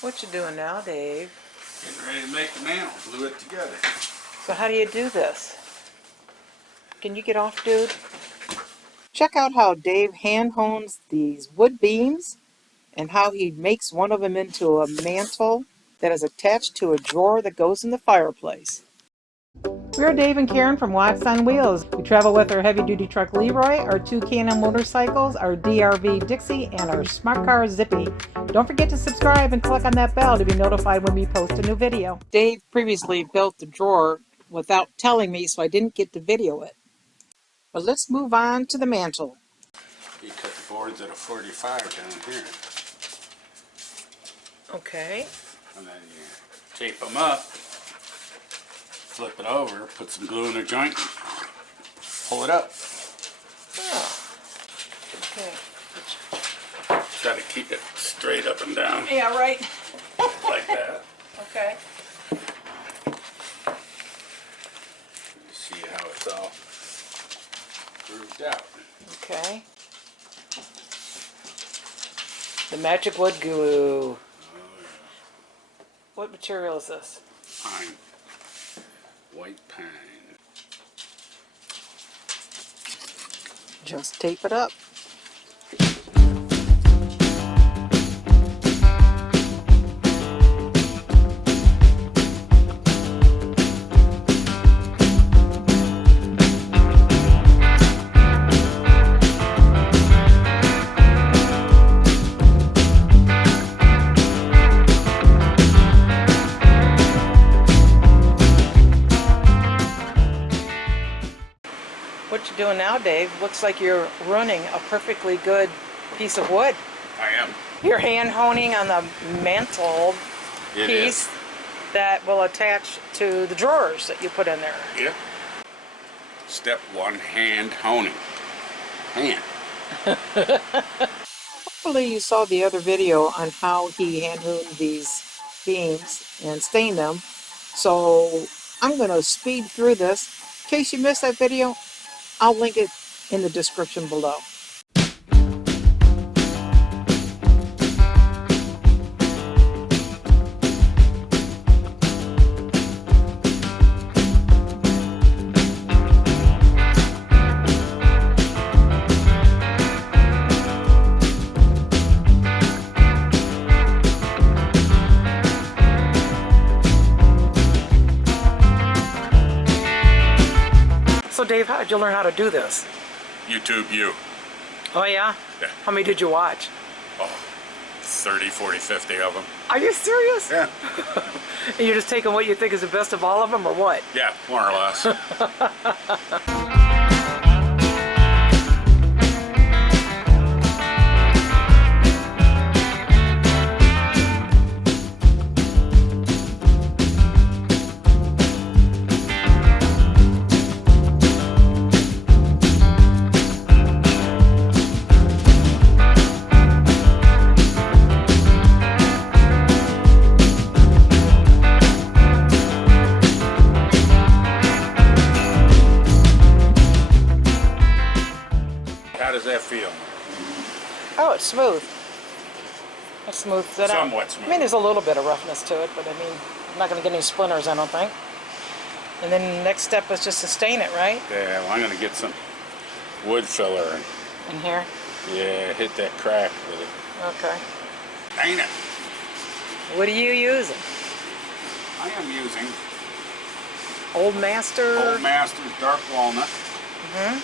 What you doing now, Dave? Getting ready to make the mantle, glue it together. So how do you do this? Can you get off, dude? Check out how Dave hand hones these wood beams and how he makes one of them into a mantle that is attached to a drawer that goes in the fireplace. We're Dave and Karen from Wax on Wheels. We travel with our heavy-duty truck Leroy, our two Can-Am motorcycles, our DRV Dixie, and our smart car Zippy. Don't forget to subscribe and click on that bell to be notified when we post a new video. Dave previously built the drawer without telling me, so I didn't get to video it. But let's move on to the mantle. You cut the boards at a 45 down here. Okay. And then you tape them up, flip it over, put some glue in the joint, pull it up. Oh. Okay. Try to keep it straight up and down. Yeah, right. Like that. Okay. You see how it's all grooved out. Okay. The magic wood glue. Oh, yeah. What material is this? Pine. White pine. Just tape it up. What you doing now, Dave? Looks like you're running a perfectly good piece of wood. I am. You're hand honing on the mantle piece is. that will attach to the drawers that you put in there. Yeah. Step one, hand honing. Hand. Hopefully you saw the other video on how he hand honed these beams and stained them. So I'm going to speed through this. In case you missed that video, I'll link it in the description below. So Dave, how did you learn how to do this? YouTube you. Oh yeah? Yeah. How many did you watch? Oh, 30, 40, 50 of them. Are you serious? Yeah. And you're just taking what you think is the best of all of them, or what? Yeah, more or less. How does that feel? Oh, it's smooth. It smooths it out. Somewhat smooth. I mean, there's a little bit of roughness to it, but I mean, I'm not going to get any splinters, I don't think. And then the next step is just to stain it, right? Yeah, well, I'm going to get some wood filler. In here? Yeah, hit that crack with it. Okay. Stain it. What are you using? I am using Old Master? Old Master's Dark Walnut Mm-hmm.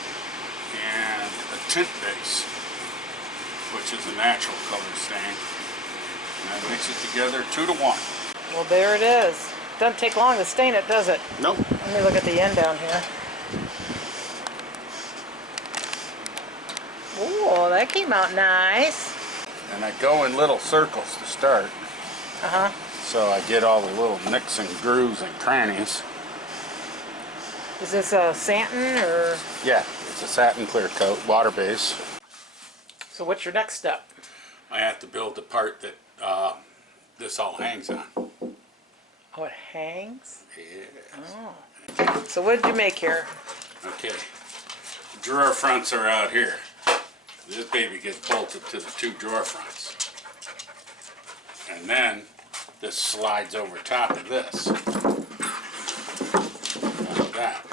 and a tint base, which is a natural color stain. And I mix it together 2 to 1. Well, there it is. Doesn't take long to stain it, does it? Nope. Let me look at the end down here. Oh, that came out nice. And I go in little circles to start. Uh-huh. So I get all the little nicks and grooves and crannies. Is this a satin or? Yeah, it's a satin clear coat, water base. So what's your next step? I have to build the part that this all hangs on. Oh, it hangs? Yeah. Oh. So what did you make here? Okay. The drawer fronts are out here. This baby gets bolted to the 2 drawer fronts. And then this slides over top of this. Like that.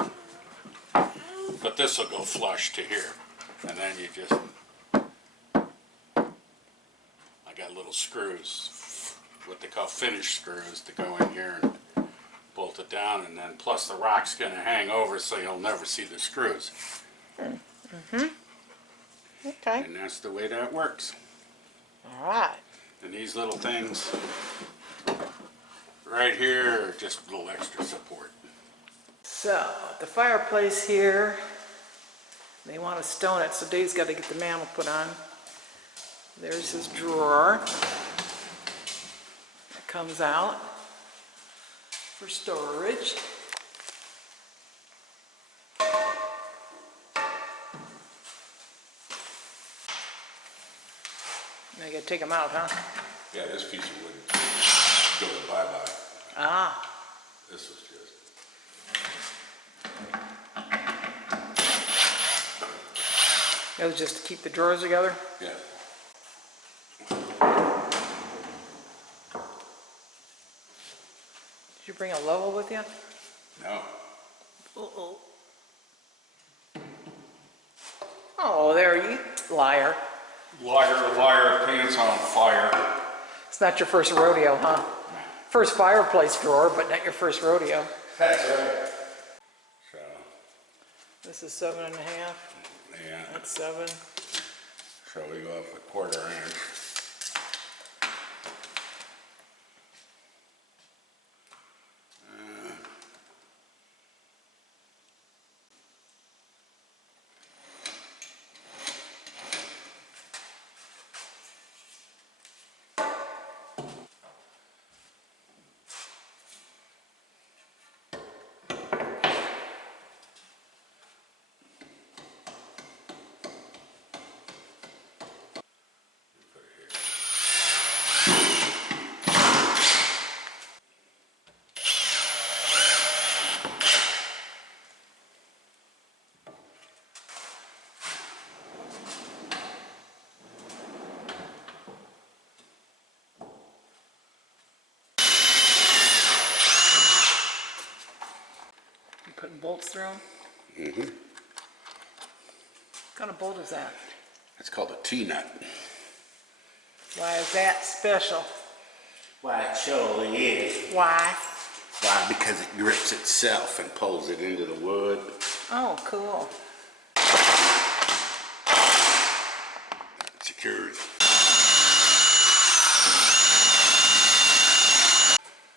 But this will go flush to here. And then you just, I got little screws, what they call finish screws, to go in here and bolt it down, and then plus the rock's going to hang over so you'll never see the screws. Mm-hmm. Okay. And that's the way that works. All right. And these little things right here are just a little extra support. So, the fireplace here, they want to stone it, so Dave's got to get the mantle put on. There's his drawer. It comes out for storage. Now you got to take them out, huh? Yeah, this piece of wood goes bye-bye. Ah. This was just... That was just to keep the drawers together? Yeah. Did you bring a level with you? No. Uh-oh. Oh, there you liar. Liar, liar, pants on fire. It's not your first rodeo, huh? First fireplace drawer, but not your first rodeo. That's right. So, This is 7.5. yeah. That's 7. So we go up a 1/4 inch. You putting bolts through them? Mm-hmm. What kind of bolt is that? It's called a T-nut. Why is that special? Why, it surely is. Why? Why? Because it grips itself and pulls it into the wood. Oh, cool. Secures.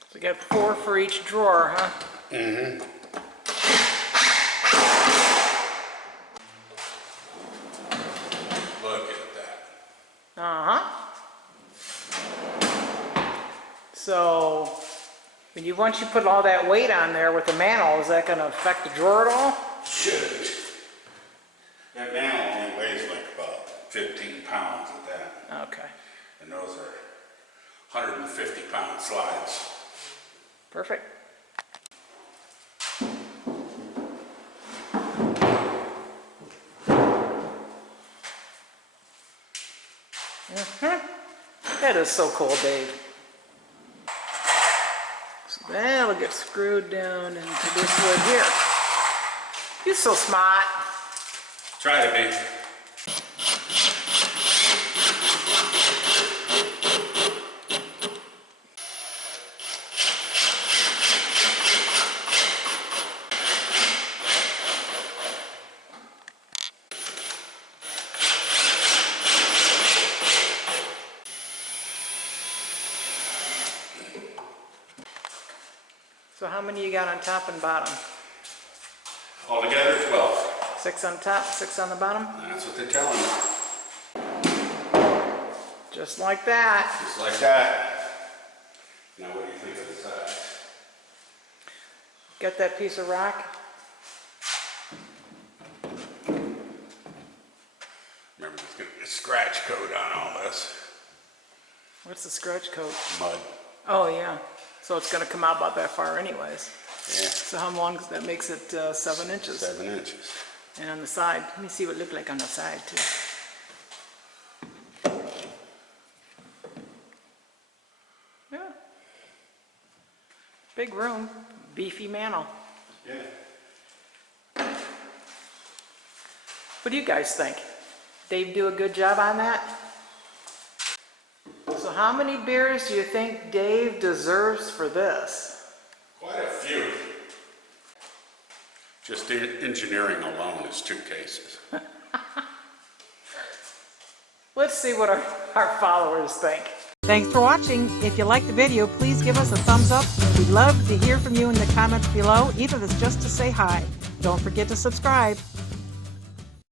So you got 4 for each drawer, huh? Mm-hmm. Look at that. Uh-huh. So, once you put all that weight on there with the mantle, is that going to affect the drawer at all? Should. That mantle only weighs like about 15 pounds at that. Okay. And those are 150-pound slides. Perfect. That is so cool, Dave. So that'll get screwed down into this wood here. You're so smart. Try to be. So how many you got on top and bottom? Altogether, 12. 6 on top, 6 on the bottom? That's what they're telling me. Just like that. Just like that. Now what do you think of the size? Get that piece of rock? Remember, there's going to be a scratch coat on all this. What's the scratch coat? Mud. Oh, yeah. So it's going to come out about that far anyways. Yeah. So how long that makes it 7 inches? 7 inches. And on the side, let me see what it looked like on the side too. Yeah. Big room, beefy mantle. Yeah. What do you guys think? Dave do a good job on that? So how many beers do you think Dave deserves for this? Quite a few. Just engineering alone is 2 cases. Let's see what our followers think. Thanks for watching. If you liked the video, please give us a thumbs up. We'd love to hear from you in the comments below, even if it's just to say hi. Don't forget to subscribe.